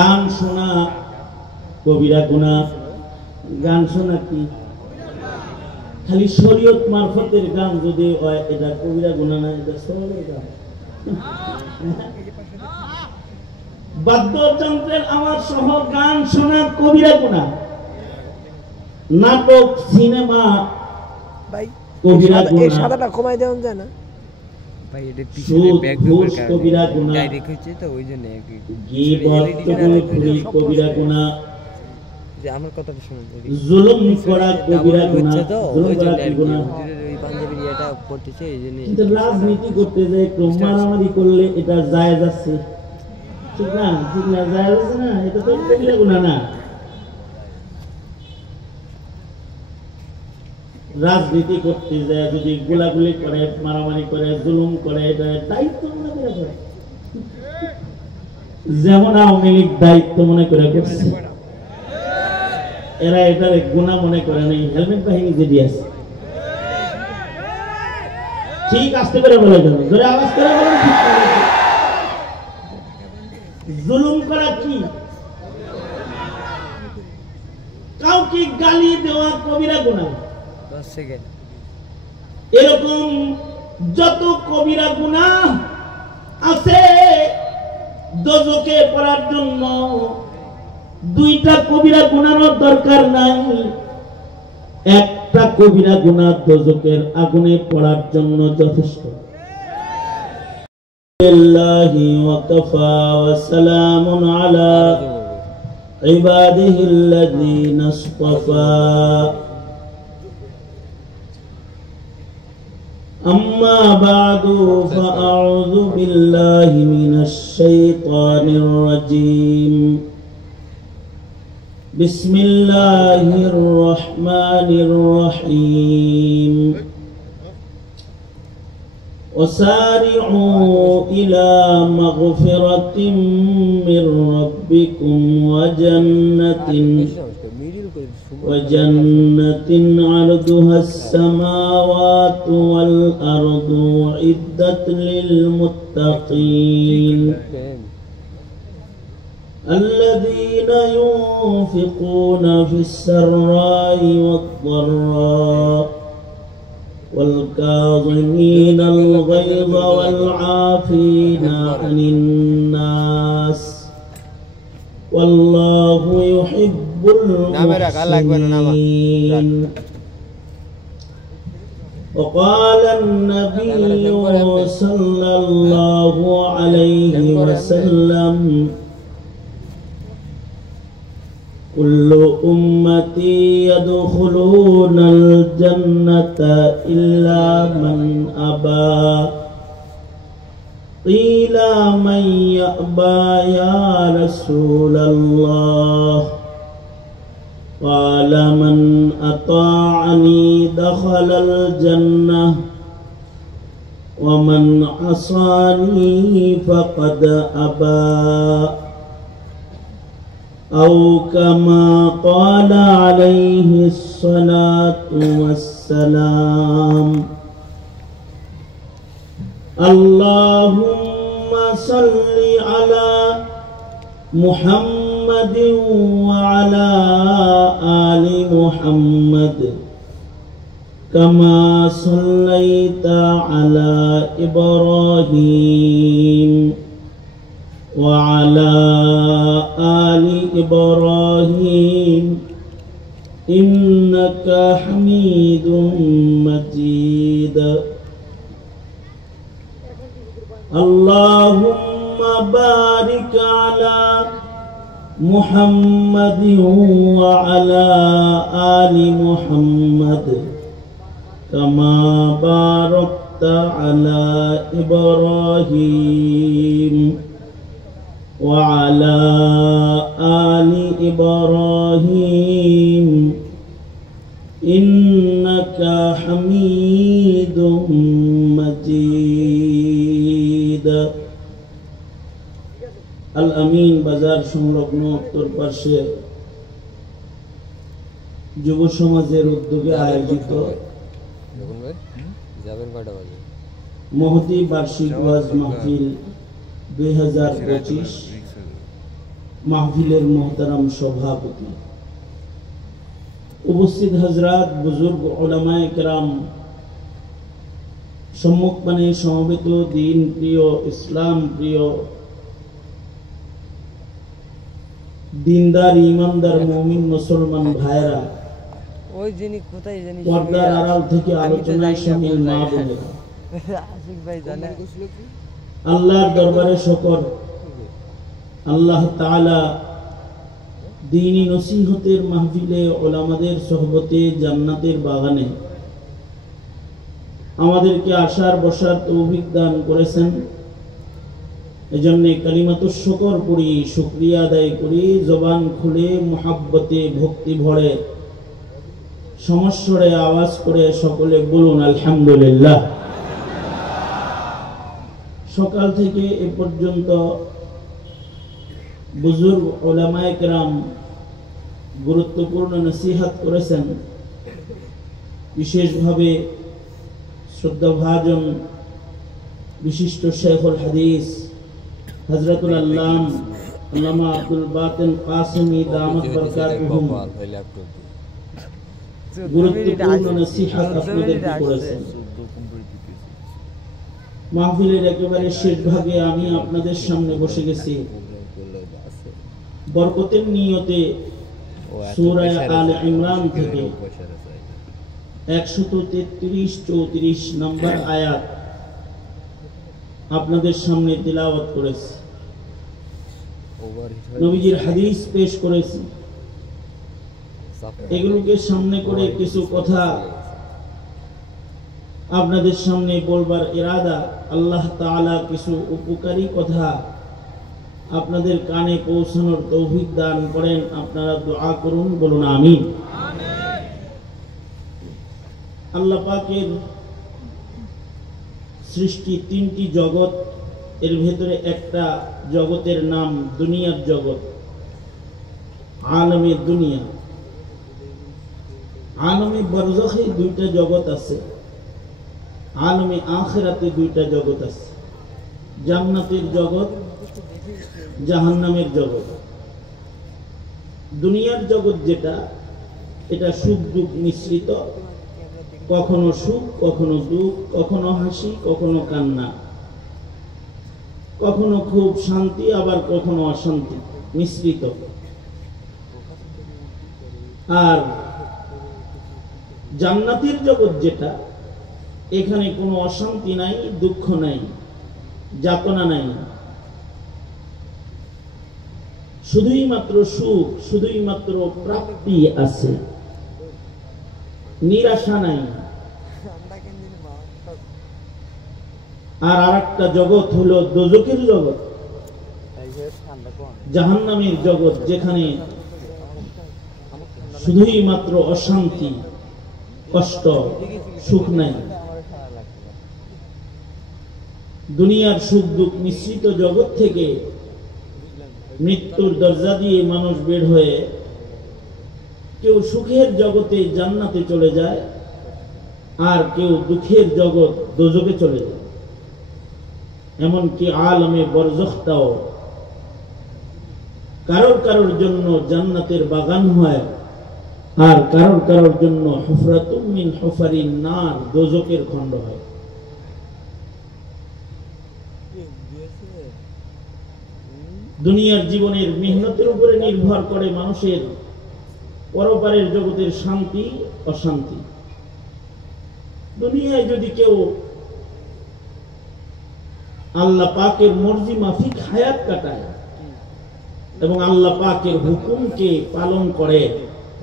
গান শোনা কবিরা গুনাহ। গান শোনা কি খালি শরীয়ত মারফতের গান যদি হয় এটা কবিরা গুনাহ না, এটা সরল গান। বাদ্যযন্ত্রের আওয়াজ সহ গান শোনা কবিরা গুনাহ। নাটক সিনেমা ভাই কবিরা গুনাহ। এই সাদাটা কমাই দেওয়া যায় না ভাই? এটা পিছনে ব্যাকগ্রাউন্ডের কারণে কবিরা গুনাহ ডাইরেক্ট হচ্ছে তো ওইজন্য গীবত কবিরা গুনাহ। যে আমার কথাটা শুনুন, জুলুম করা কবিরা গুনাহ। জুলুম করা গুনাহ, ওই পাঞ্জাবি এটা করতেছে এইজন্য। কিন্তু রাজনীতি করতে যায় একটু মারামারি করলে এটা জায়েজ আছে, ঠিক না? ঠিক না, জায়েজ আছে না? এটা তো কবিরা গুনাহ না। রাজনীতি করতে যায় যদি গোলাগুলি করে, মারামারি করে, জুলুম করে, এটা দায়িত্ব মনে করে করে। যেমন আওয়ামী লীগ দায়িত্ব মনে করে করছে, এরা এটা গুনাহ মনে করে নাই। হেলমেট বাহিনী যে দিয়েছে, ঠিক আসতে করে বলে দেন, জোরে আওয়াজ করে বলেন। জুলুম করা কি? কাউকে গালি দেওয়া কবিরা গুনাহ। এরকম যত কবিরা গুনাহ আছে দোজখে পড়ার জন্য দুইটা কবিরা গুনাহর দরকার নাই, একটা কবিরা গুনাহ দোজখের আগুনে পড়ার জন্য যথেষ্ট। বিল্লাহি ওয়া কাফা ওয়া সালামুন আলা ইবাদিহিল্লাযীনা ইসতাফা। أما بعد فأعوذ بالله من الشيطان الرجيم. بسم الله الرحمن الرحيم. وسارعوا إلى مغفرة من ربكم وجنة عرضها السماوات والأرض أعدت للمتقين الذين ينفقون في السراء والضراء والكاظمين الغيظ والعافين عن الناس والله يحب المحسنين. وقال النبي صلى الله عليه وسلم كل أمتي يدخلون الجنة إلا من أبى. قيل من يأبى يا رسول الله؟ قال من أطاعني دخل الجنة ومن عصاني فقد أبى. أو كما قال عليه الصلاة والسلام. اللهم صل على محمد وعلى آل محمد كما صليت على إبراهيم وعلى آل إبراهيم إنك حميد مجيد. اللهم بارك على محمد وعلى آل محمد كما باركت على إبراهيم وعلى آل إبراهيم إنك حميد مجيد. আল আমিন বাজার সংলগ্ন উত্তর পার্শ্বে যুব সমাজের উদ্যোগে আয়োজিত মহতি বার্ষিক ওয়াজ মাহফিল 2025 মাহফিলের মোহতারাম সভাপতি, উপস্থিত হযরত, বুজুর্গ, উলামায়ে কেরাম, সম্মুখপানে সমবেত দিন প্রিয়, ইসলাম প্রিয়, দিনদার, ইমানদার, মুমিন মুসলমান ভাইরা, ওই যিনি কোথায় জানি পর্দার আড়াল থেকে আলোচনায় শামিল মা বোনেরা, আশিক ভাই জানে আল্লাহর দরবারে শুকর, আল্লাহ তাআলা দ্বীনি নসিহতের মাহফিলে, উলামাদের সোহবতে, জান্নাতের বাগানে আমাদেরকে আসার বসার তৌফিক দান করেছেন। এজন্য কালিমাতুশ শুকর পড়ি, শুকরিয়া আদায় করি, জবান খুলে মুহাব্বতে ভক্তি ভরে সমস্বরে আওয়াজ করে সকলে বলুন আলহামদুলিল্লাহ। সকাল থেকে এ পর্যন্ত বুজুর্গ, উলামায়ে কেরাম গুরুত্বপূর্ণ নসিহত করেছেন। বিশেষভাবে শ্রদ্ধাভাজন বিশিষ্ট শেখুল হাদিস হযরতুল আল্লামা আব্দুল বাতিন কাসেমী দামাত বরকাতুহুম গুরুত্বপূর্ণ নসিহত আপনাদেরকে করেছেন। মাহফিলের একেবারে শেষ ভাগে আমি আপনাদের সামনে বসে গেছি বরকতের নিয়তে সূরা আলে ইমরান থেকে 133-34 নম্বর আয়াত আপনাদের সামনে তিলাওয়াত করেছি, নবীজির হাদিস পেশ করেছি। এগুলোকে সামনে করে কিছু কথা আপনাদের সামনে বলবার ইরাদা, আল্লাহ তাআলা কিছু উপকারী কথা আপনাদের কানে পৌঁছানোর তৌফিক দান করেন। আপনারা দোয়া করুন, বলুন আমিন। আল্লাহ পাকের সৃষ্টি তিনটি জগৎ, এর ভেতরে একটা জগতের নাম দুনিয়ার জগৎ, আলমে দুনিয়া। আলমে বরজখে দুইটা জগৎ আছে, আলমে আখিরাতে দুইটা জগৎ আছে, জান্নাতের জগৎ, জাহান্নামের জগৎ। দুনিয়ার জগৎ যেটা, এটা সুখ দুঃখ মিশ্রিত, কখনো সুখ, কখনো দুঃখ, কখনো হাসি, কখনো কান্না, কখনো খুব শান্তি, আবার কখনো অশান্তি মিশ্রিত। আর জান্নাতের জগৎ যেটা, এখানে কোনো অশান্তি নাই, দুঃখ নাই, যাতনা নাই, শুধুই মাত্র সুখ, শুধুই মাত্র প্রাপ্তি আছে, নিরাশা নাই। আর আরেকটা জগৎ হলো দোজখের জগৎ, জাহান্নামের জগৎ, যেখানে শুধুই মাত্র অশান্তি, কষ্ট, সুখ নাই। দুনিয়ার সুখ দুঃখ মিশ্রিত জগৎ থেকে মৃত্যুর দরজা দিয়ে মানুষ বের হয়ে কেউ সুখের জগতে জান্নাতে চলে যায়, আর কেউ দুঃখের জগৎ দোজখে চলে যায়। এমনকি আলমে বরজখটাও কারোর কারোর জন্য জান্নাতের বাগান হয়, আর কারোর কারোর জন্য হুফরাতুম মিন হুফারিন নার, দোজখের খণ্ড হয়। দুনিয়ার জীবনের মেহনতের উপরে নির্ভর করে মানুষের পরপারের জগতের শান্তি অশান্তি। দুনিয়ায় যদি কেউ আল্লাহ পাকের মর্জি মাফিক হায়াত কাটায় এবং আল্লাহ পাকের হুকুমকে পালন করে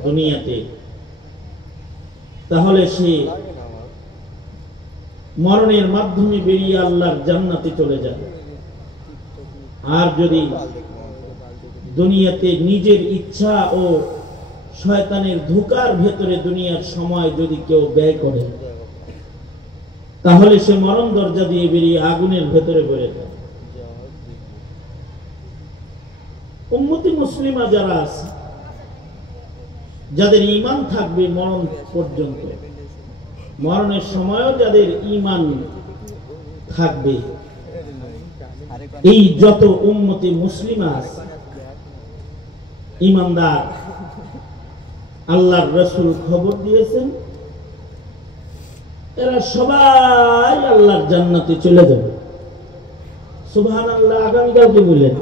দুনিয়াতে, তাহলে সে মরণের মাধ্যমে বেরিয়ে আল্লাহর জান্নাতে চলে যায়। আর যদি দুনিয়াতে নিজের ইচ্ছা ও শয়তানের ধোঁকার ভেতরে দুনিয়ার সময় যদি কেউ ব্যয় করে, তাহলে সে মরণ দরজা দিয়ে বেরিয়ে আগুনের ভেতরে পড়ে যায়। উম্মতি মুসলিমা যারা আছে, যাদের ঈমান থাকবে মরণ পর্যন্ত, মরণের সময়ও যাদের ঈমান থাকবে, এই যত উম্মতি মুসলিমা আছে ঈমানদার আল্লাহর রাসূল খবর দিয়েছেন এরা সবাই আল্লাহর জান্নাতে চলে যাবে। সুবহানাল্লাহ আগামীকালকে বলেন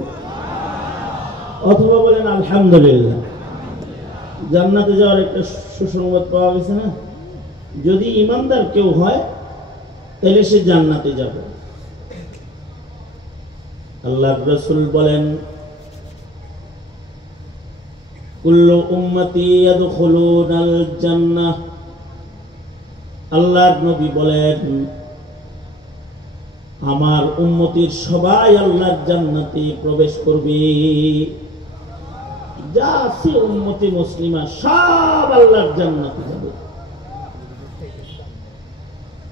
অথবা বলেন আলহামদুলিল্লাহ। জান্নাতে যাওয়ার একটা সুসংবাদ পাওয়া গেছে না? যদি ঈমানদার কেউ হয় তাহলে সে জান্নাতে যাবে। আল্লাহর রাসূল বলেন কুল্লু উম্মতি ইয়াদখুলুনাল জান্নাহ। আল্লাহর নবী বলেন আমার উম্মতির সবাই আল্লাহর জান্নাতে প্রবেশ করবে। যা আছে উম্মতি মুসলিমা সব আল্লাহর জান্নাতে যাবে।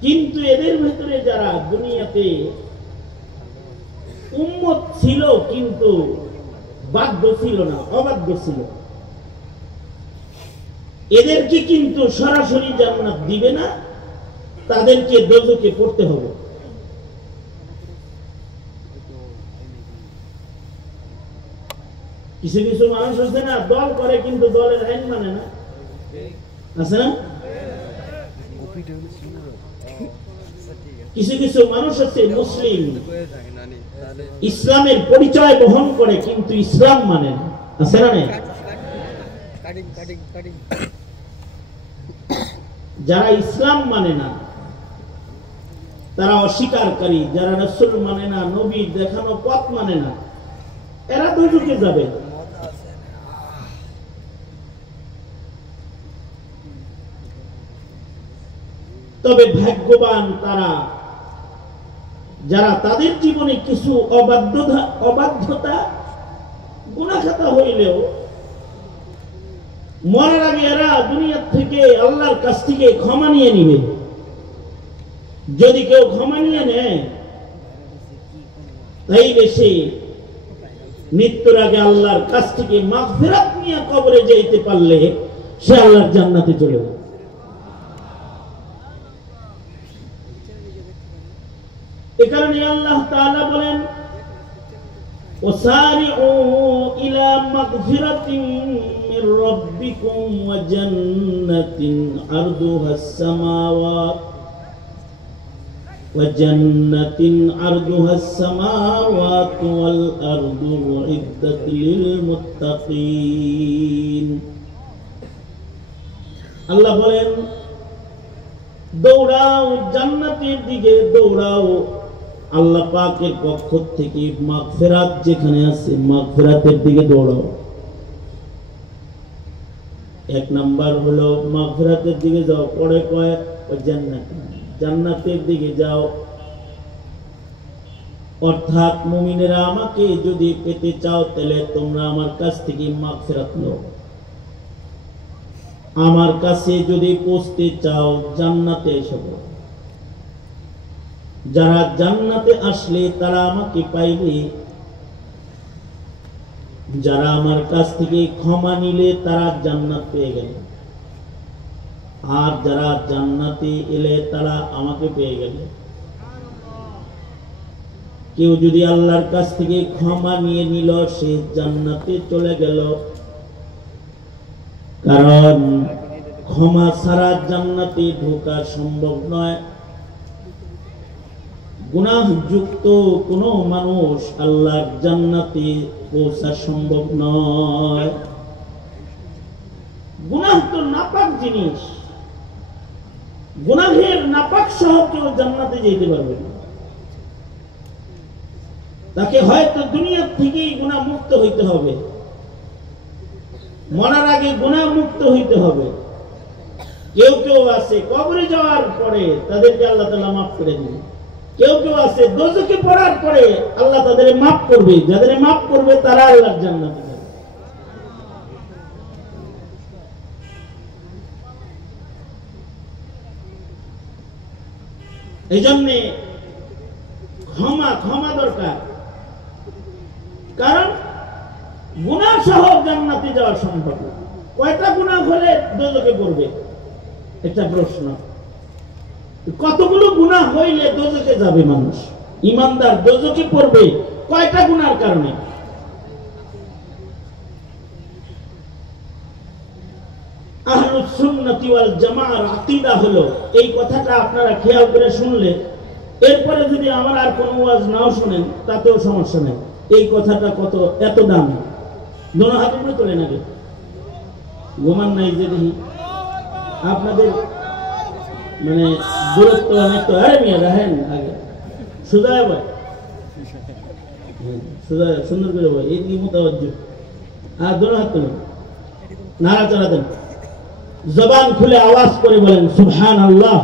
কিন্তু এদের ভিতরে যারা দুনিয়াতে উম্মত ছিল কিন্তু বাধ্য ছিল না, অবাধ্য ছিল, এদেরকে কিন্তু সরাসরি জান্নাত দিবে না, তাদেরকে দোজখে পড়তে হবে। কিছু কিছু মানুষ আছে না দল করে কিন্তু দলের আইন মানে না, আছে না? কিছু কিছু মানুষ আছে মুসলিম, ইসলামের পরিচয় বহন করে কিন্তু ইসলাম মানে না, আছে না? যারা ইসলাম মানে না তারা অস্বীকারী, যারা রাসূল মানে না, নবীর দেখানো পথ মানে না, এরা দোজখে যাবে। তবে ভাগ্যবান তারা যারা তাদের জীবনে কিছু অবাধ্যতা গুনাহখাতা হইলেও মরার আগে এরা দুনিয়া থেকে আল্লাহর কাছ থেকে ক্ষমা নিয়ে নিবে। যদি কেউ ক্ষমা নিয়ে নেয় তাইলে সে মৃত্যুর আগে আল্লাহর কাছ থেকে মাগফিরাত নিয়ে কবরে যেতে পারলে সে আল্লাহর জান্নাতে চলে যাবে। এ কারণে আল্লাহ তাআলা বলেন ওয়াসারিউ ইলা মাগফিরাতিন মির রাব্বিকুম ওয়া জান্নাতিন আরদুহাস সামাওয়াতু ওয়াল আরদু উইদ্দাত লিল মুত্তাকিন। আল্লাহ বলেন দৌড়াও জান্নাতের দিকে, দৌড়াও আল্লাহ পাকের পক্ষ থেকে মাগফিরাত যেখানে আছে মাগফিরাতের দিকে দৌড়াও। এক নাম্বার হলো মাগফিরাতের দিকে যাও, পরে কয় জান্নাতের দিকে যাও। অর্থাৎ মুমিনেরা আমাকে যদি পেতে চাও তাহলে তোমরা আমার কাছ থেকে মাগফিরাত নাও, আমার কাছে যদি পৌঁছতে চাও জান্নাতে এসো। যারা জান্নাতে আসলে তারা আমাকে পাইবে, যারা আমার কাছ থেকে ক্ষমা নিলে তারা জান্নাত পেয়ে গেল, আর যারা জান্নাতে এলে তারা আমাকে পেয়ে গেল। কেউ যদি আল্লাহর কাছ থেকে ক্ষমা নিয়ে নিল সে জান্নাতে চলে গেল, কারণ ক্ষমা ছাড়া জান্নাতে ঢোকা সম্ভব নয়। গুনাহযুক্ত কোন মানুষ আল্লাহর জান্নাতে পৌঁছা সম্ভব নয়। গুনাহ তো নাপাক জিনিস, গুনাহের নাপাক সহ কেউ জান্নাতে যেতে পারবে না। তাকে হয়তো দুনিয়া থেকেই গুনাহ মুক্ত হইতে হবে, মরার আগে গুনাহ মুক্ত হইতে হবে। কেউ কেউ আছে কবরে যাওয়ার পরে তাদেরকে আল্লাহ তাআলা মাফ করে দিবে, কেউ কেউ আছে দোজখে পড়ার পরে আল্লাহ তাদের মাফ করবে, যাদের মাফ করবে তারা আল্লাহর জান্নাতে যাবে। এই জন্যে ক্ষমা দরকার, কারণ গুনাহ সহ জান্নাতে যাওয়া সম্ভব না। কয়টা গুনাহ হলে দোজখে পড়বে? একটা প্রশ্ন। কতগুলো গুনাহ হইলে দোজখে যাবে মানুষ? ঈমানদার দোজখে পড়বে কয়টা গুনার কারণে? আহলুস সুন্নাতি ওয়াল জামাআর আকীদা হলো, এই কথাটা আপনারা খেয়াল করে শুনলে, এরপরে যদি আমার আর কোনো ওয়াজ নাও শুনেন তাতেও সমস্যা নেই। এই কথাটা কত এত দাম, দোনো হাত উপরে তোলে নাকি ঘুমান নাই যে দেখি আপনাদের মানে দূরত্ব অনেক তো। আরে মিয়া দেখেন আগে সুজা ভাই, সুজা সুন্দর করে ভাই, এই দিকে মোতাবজ্জ। আর দোনো হাত তোলেন, নাড়াচাড়া দেন, জবান খুলে আওয়াজ করে বলেন সুবহানাল্লাহ।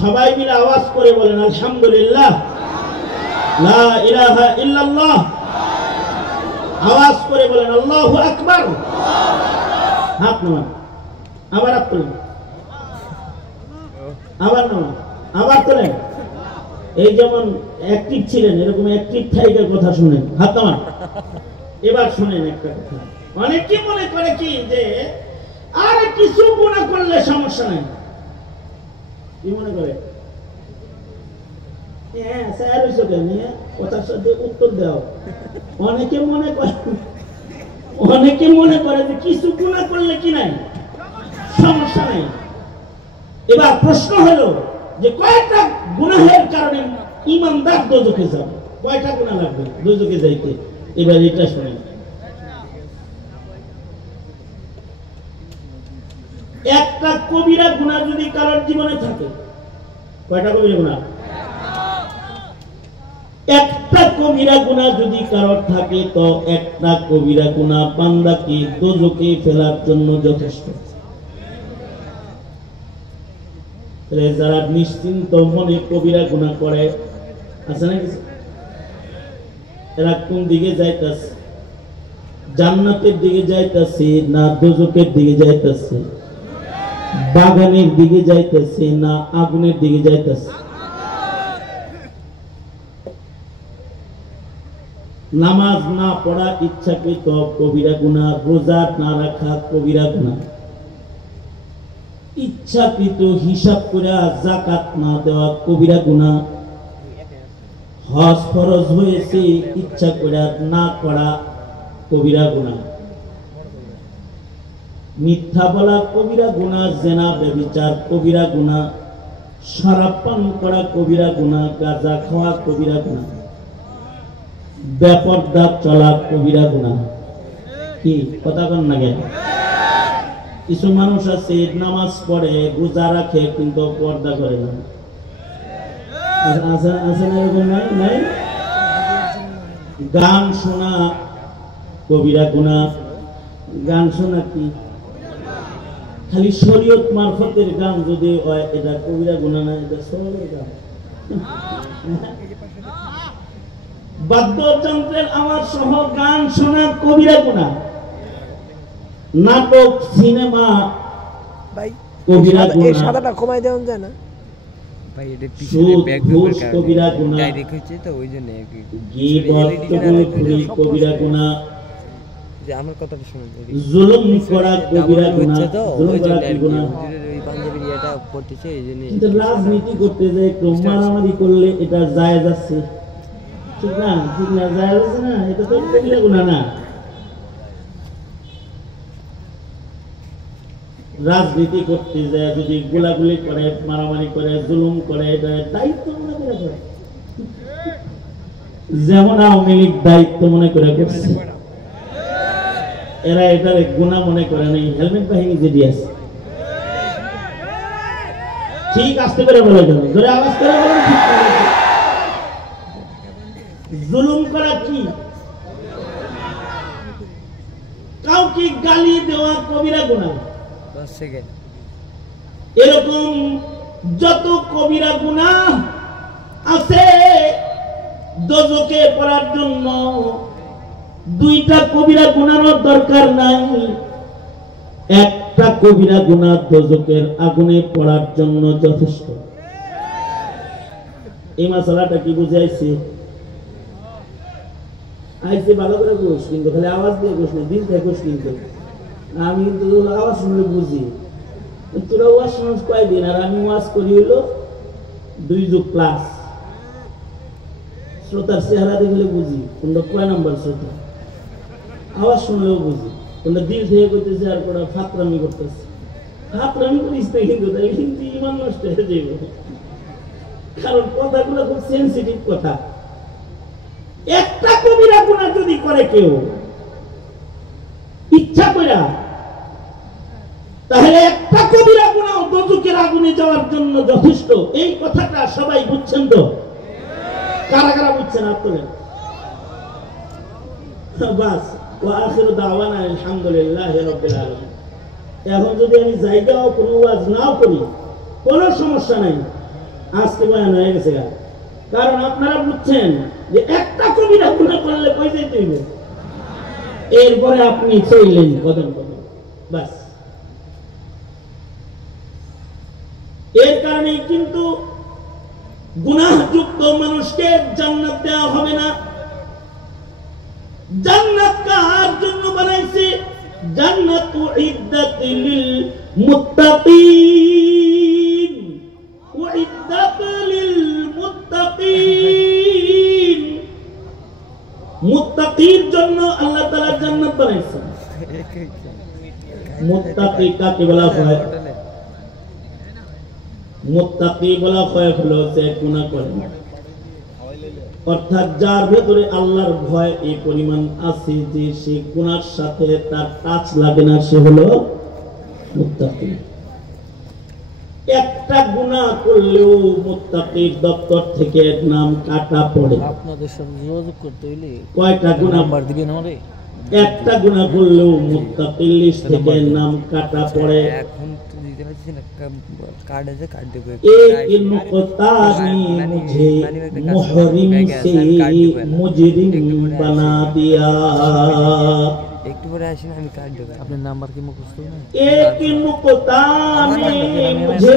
সবাই মিলে আওয়াজ করে বলেন আলহামদুলিল্লাহ, লা ইলাহা ইল্লাল্লাহ। আওয়াজ করে বলেন আল্লাহু আকবার। হাত নামান, আবার হাত তোলেন, আবার নামান, আবার তোলেন। এই যেমন অ্যাক্টিভ ছিলেন এরকম অ্যাক্টিভ থাইকের কথা শুনেন। হাত নামান। এবার শুনেন একটা কথা। অনেকে মনে করে কি যে আর কিছু গুনাহ করলে সমস্যা নাই, কি মনে করে? হ্যাঁ স্যার হইছো কেন, কথার সাথে উত্তর দাও। অনেকে মনে করে যে কিছু গুনাহ করলে কি নাই, সমস্যা নাই। এবার প্রশ্ন হলো যে কয়টা গুনাহের কারণে ইমানদার দোজখে যাবে, কয়টা গুনাহ লাগবে দোজখে যাইতে? এবার এটা শুনেন। একটা কবিরা গুনাহ যদি কারোর জীবনে থাকে, কয়টা কবিরা গুনাহ? একটা কবিরা গুনাহ যদি কারোর থাকে তো একটা কবিরা গুনাহ বান্দাকে দোজখে ফেলার জন্য যথেষ্ট। যারা নিশ্চিন্ত মনে কবিরা গুনাহ করে আছে না কিছু, এরা কোন দিকে যাইতেছে? জান্নাতের দিকে যাইতেছে না দোজখের দিকে যাইতেছে? বাগানের দিকে যাইতেছে না আগুনের দিকে যাইতেছে? নামাজ না পড়া ইচ্ছাকৃত কবিরা গুনাহ, রোজা না রাখা কবিরা গুনাহ, ইচ্ছাকৃত হিসাব করে যাকাত না দেওয়া কবিরা গুনাহ, হজ ফরজ হয়েছে ইচ্ছা করে না করা কবিরা গুনাহ, মিথ্যা বলা কবিরা গুনাহ, জেনা ব্যভিচার কবিরা গুনাহ, শরাব পান করা কবিরা গুনাহ, গাঁজা খাওয়া কবিরা গুনাহ, বেপরদা চলা কবিরা গুনাহ। কি কথা বলেন না কেন? কিছু মানুষ আছে নামাজ পড়ে রোজা রাখে কিন্তু পর্দা করে না, আছে না এরকম? নাই। গান শোনা কবিরা গুনাহ। গান শোনা কি খালি শরীয়ত মারফতের গান যদি হয় এটা কবিরা গুনাহ না, এটা সবের গান। বাদ্যযন্ত্রের আওয়াজ সহ গান শোনা কবিরা গুনাহ। নাটক সিনেমা ভাই কবিরা গুনাহ। এই সাদাটা কমাই দেওয়া যায় না ভাই? এটা পিছনে ব্যাকড্রপের কারণে কবিরা গুনাহ, ডাইরেক্ট হচ্ছে তো ওইজন্য গীবত কবিরা গুনাহ, যে আমার কথাটা শুনুন, জুলুম করা কবিরা গুনাহ। জুলুম করা কি গুনাহ? ওই পাঞ্জাবির এটা পড়তেছে এইজন্য। কিন্তু রাজনীতি করতে যায় একটু মারামারি করলে এটা জায়েজ আছে, ঠিক না? ঠিক না, জায়েজ আছে না? এটা তো কবিরা গুনাহ না। রাজনীতি করতে যায় যদি গোলাগুলি করে, মারামারি করে, জুলুম করে, এটা দায়িত্ব মনে করে করে। যেমন আওয়ামী লীগ দায়িত্ব মনে করে করছে, এরা এটার গুনাহ মনে করে নাই। হেলমেট বাহিনী যে দিয়েছে, ঠিক আসতে করে বলে দেবে, ধরে আওয়াজ করে বলে ঠিক করে। জুলুম করা কি? কাউকে গালি দেওয়া কবিরা গুনাহ। এরকম যত কবিরা গুনাহ আছে দোজখে পড়ার জন্য দুইটা কবিরা গুনাহের দরকার নাই, একটা কবিরা গুনাহ দোজখের আগুনে পড়ার জন্য যথেষ্ট। এই মাসালাটা কি বুঝাইছি? আইসে ভালো করে বস, কিন্তু খালি আওয়াজ দিয়ে বস না, দিন থেকে বস। কিন্তু আমি কিন্তু আওয়াজ শুনলে বুঝি। তোরা ওয়াজ শুনিস কয়দিন, আর আমি ওয়াজ করি হইলো 2 যুগ প্লাস। শ্রোতার চেহারা দেখলে বুঝি কোনটা কয় নম্বর শ্রোতা, আওয়াজ শুনলেও বুঝি। কোনটা দিল থেকে কইতেছে আর কোনটা ফাতরামি করতেছে। ফাতরামি করিস না কিন্তু, তাই কিন্তু ইমান নষ্ট হয়ে যাবে, কারণ কথাগুলো খুব সেন্সিটিভ কথা। একটা কবিরা গুনাহ যদি করে কেউ ইচ্ছা করে, তাহলে একটা কবিরা গুনাহ দোজখের আগুনে যাওয়ার জন্য যথেষ্ট। এই কথাটা সবাই বুঝছেন তো? কারা কারা বুঝছেন হাত তোলেন। বাস, ওয়া আখিরু দাওয়ানা আলহামদুলিল্লাহি রাব্বিল আলামিন। এখন যদি আমি জায়গাও কোনো ওয়াজ নাও করি কোনো সমস্যা নাই, আজকে বয়ান হয়ে গেছে। কারণ আপনারা বুঝছেন যে একটা কবিরা গুনাহ করলে কই যাইতে হইব, এরপরে আপনি চললেন কদম কদম, বাস। এর কারণে কিন্তু গুনাহযুক্ত মানুষকে জান্নাত দেওয়া হবে না। জান্নাত কার জন্য বানাইছে? জান্নাত উইদ্দাত লিল মুত্তাকিন, উইদ্দাত লিল মুত্তাকিন। মুত্তাকির জন্য আল্লাহ তাআলা জান্নাত বানাইছেন। মুত্তাকি কাকে বলা হয়? মুত্তাকি বলা হয় হলো যে গুনাহ করে, অর্থাৎ যার ভেতরে আল্লাহর ভয় এই পরিমাণ আছে যে সে গুনাহর সাথে তার টাচ লাগে না, সে হলো মুত্তাকি। একটা গুনাহ করলেও মুত্তাকির দপ্তর থেকে নাম কাটা পড়ে। আপনাদের সাথে যোগাযোগ করতে হইলে কয়টা গুনাহ নাম্বার দিবেন আমারে? একটা গুনাহ করলেও মুত্তাকির লিস্ট থেকে নাম কাটা পড়ে। এখন তো দিতে পারছি না, कार्ड है, कार्ड देखो। एक नुक्ता ने मुझे मुहरिम से मुजरिम बना दिया। একটু পরে আসেন, আমি কার্ড দেব। আপনার নাম্বার কি মুখস্থ না? एक नुक्ता ने मुझे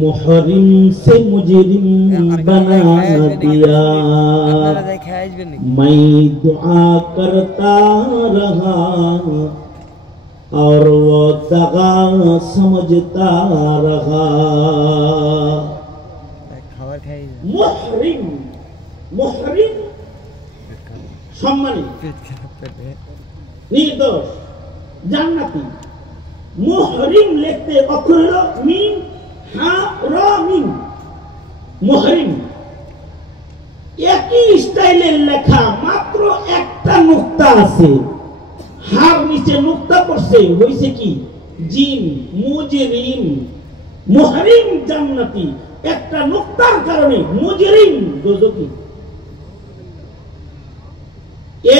मुहरिम से मुजरिम बना दिया। मैं दुआ करता रहा और वो दगा समझता रहा। मुहरिम, मुहरिम सम्मानित, निर्दोष, জান্নাতি। মুহরিম লিখতে অক্ষর হলো মিম হা র মিম। মুহরিম একই স্টাইলের লেখা, মাত্র একটা নুক্তা আছে, হার নিচে নুক্তা পড়ছে, হইছে কি জিম। মুজরিম, মুহরিম জান্নাতি, একটা নুক্তার কারণে মুজরিম দোজখী।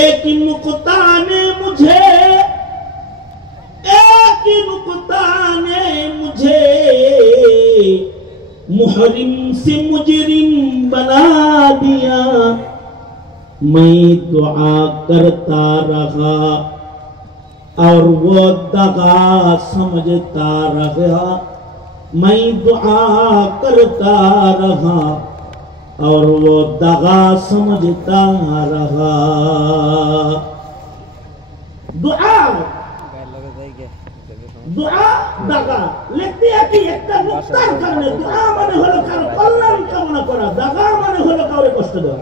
एक नुक्ता ने मुझे, एक नुक्ता ने मुझे मुहरिम से मुजरिम बना दिया। मैं दुआ करता रहा और वो दगा समझता रहा। मैं दुआ करता रहा और वो दगा समझता रहा। दुआ, दुआ दगा लिखते हैं कि एक नुक्तार कारणे दुआ माने हलो कारो कल्याण कामना करा, दगा माने हलो काउरे कष्ट देওয়া।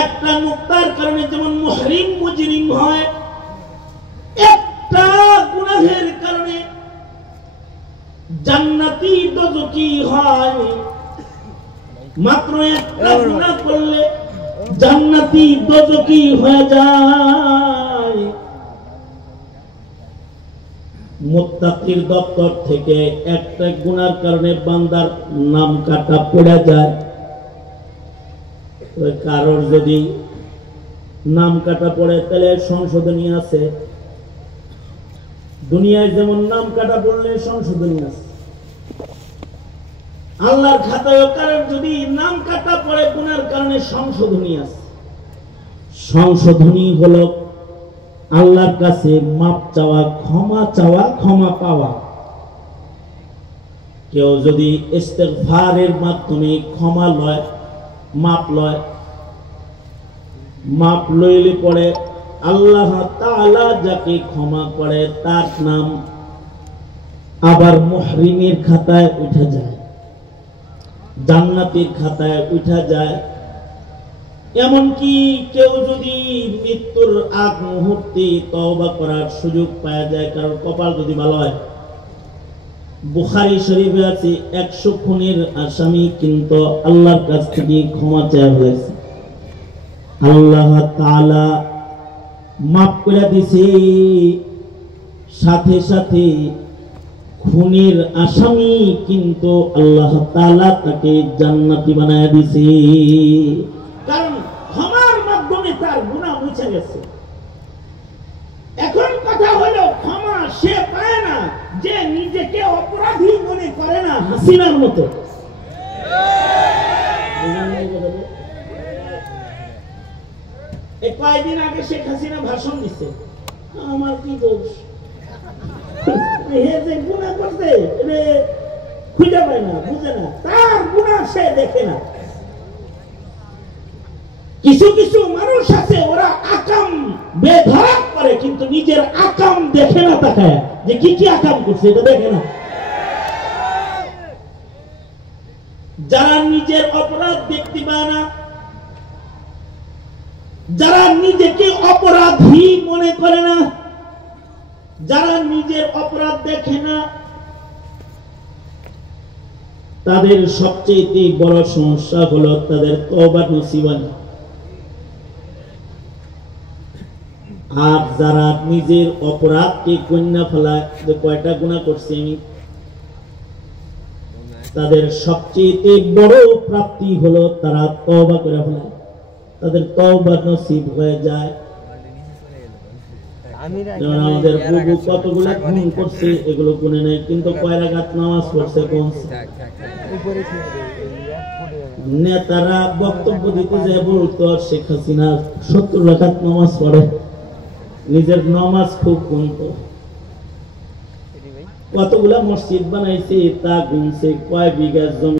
একটা নুক্তার কারণে যেমন মুহরিম মুজরিম হয়, একটা গুনাহের কারণে জান্নাতি দোজখী হয়। মাত্র একটা গুনাহ করলে জান্নাতি দোজখী হয়ে যায়। মুত্তাকির দপ্তর থেকে একটা গুনার কারণে বান্দার নাম কাটা পড়ে যায়। কারোর যদি নাম কাটা পড়ে তাহলে সংশোধনী আছে। দুনিয়ায় যেমন নাম কাটা পড়লে সংশোধনী আছে, আল্লাহর খাতায় কারোর যদি নাম কাটা পড়ে গুনার কারণে সংশোধনী আছে। সংশোধনী হলো আল্লাহর কাছে মাপ চাওয়া, ক্ষমা চাওয়া, ক্ষমা পাওয়া। কেউ যদি ইস্তেগফারের মাধ্যমে ক্ষমা লয়, মাপ লয়, মাপ লইলে পড়ে আল্লাহ তাআলা যাকে ক্ষমা করে তার নাম আবার মুহরিমের খাতায় উঠে যায়, জান্নাতের খাতায় উঠে যায়। এমনকি কেউ যদি মৃত্যুর আগ মুহূর্তে তওবা করার সুযোগ পাওয়া যায়, কারণ কপাল যদি ভালো হয়, বুখারী শরীফে আছে 100 খুনের আসামি কিন্তু আল্লাহর কাছ থেকে ক্ষমা চাওয়া হয়েছে, আল্লাহ তাআলা মাফ করে দিয়েছে। সাথে সাথে খুনের আসামি কিন্তু আল্লাহ তাআলা তাকে জান্নাতি বানায় দিয়েছে, কারণ ক্ষমার মাধ্যমে তার গুনাহ মুছে গেছে। এখন কথা হলো ক্ষমা সে পায় না যে নিজেকে অপরাধী মনে করে না, হাসিনার মতো। কয়েকদিন আগে শেখ হাসিনা ভাষণ দিচ্ছে, আমার কি দোষ, যে গুনাহ করছে খুঁজে পায় না, বুঝে না, তার গুনাহ সে দেখে না। কিছু কিছু মানুষ আছে ওরা আকাম বেধড়ক করে কিন্তু নিজের আকাম দেখে না, তাকায় যে কি কি আকাম করছে এটা দেখে না। যারা নিজের অপরাধ দেখতে পায় না, যারা নিজেকে অপরাধী মনে করে না, যারা নিজের অপরাধ দেখে না, তাদের সবচেয়ে বড় সমস্যা হলো তাদের তওবা নসিব হয় না। আর যারা নিজের অপরাধকে কন্যা ফেলায় যে কয়টা গুনাহ করছি আমি, তাদের সবচেয়ে বড় প্রাপ্তি হলো তারা তওবা করে ফেলায়, তাদের তওবা নসিব হয়ে যায়। যেমন আমাদের বুবু কতগুলা খুন করছে এগুলো গুনে নাই, কিন্তু কয় রাকাত নামাজ পড়ছে কোন নেতারা বক্তব্য দিতে যায় বলতো শেখ হাসিনা 70 রাকাত নামাজ পড়ে, নিজের নামাজ খুব গুনত। কতগুলা মসজিদ বানাইছে তা গুনছে, কয় বিঘা জমি